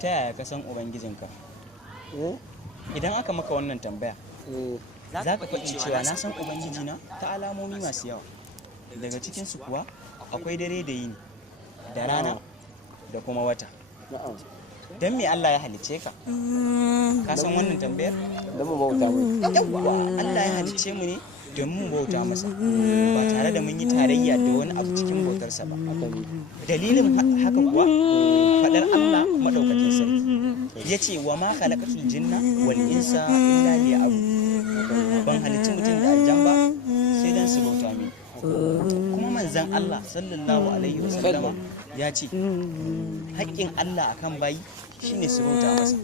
ta yaya ka san ubangijinka? Idan aka maka wannan tambaya za ka faɗi cewa na san ubangijina ta alamomi masu yawa, daga cikinsu kuwa akwai dare da yini da rana da kuma wata. Don me Allah ya halicce ka? Ka san wannan tambayar? Don mu bauta mai. Yawwa, Allah ya halicce mu ne don mu bauta masa ba tare da mun yi tarayya da wani abu cikin bautarsa ba. Dalilin haka kuwa faɗar Allah maɗaukakin sarki ya ce wa ma khalaqatul jinna wal insa illa liya'budun. Ban halicci mutum da aljan ba sai dan su bauta mini. Kuma manzon Allah sallallahu alaihi wasallama ya ce haƙƙin Allah akan bayi shine su bauta masa.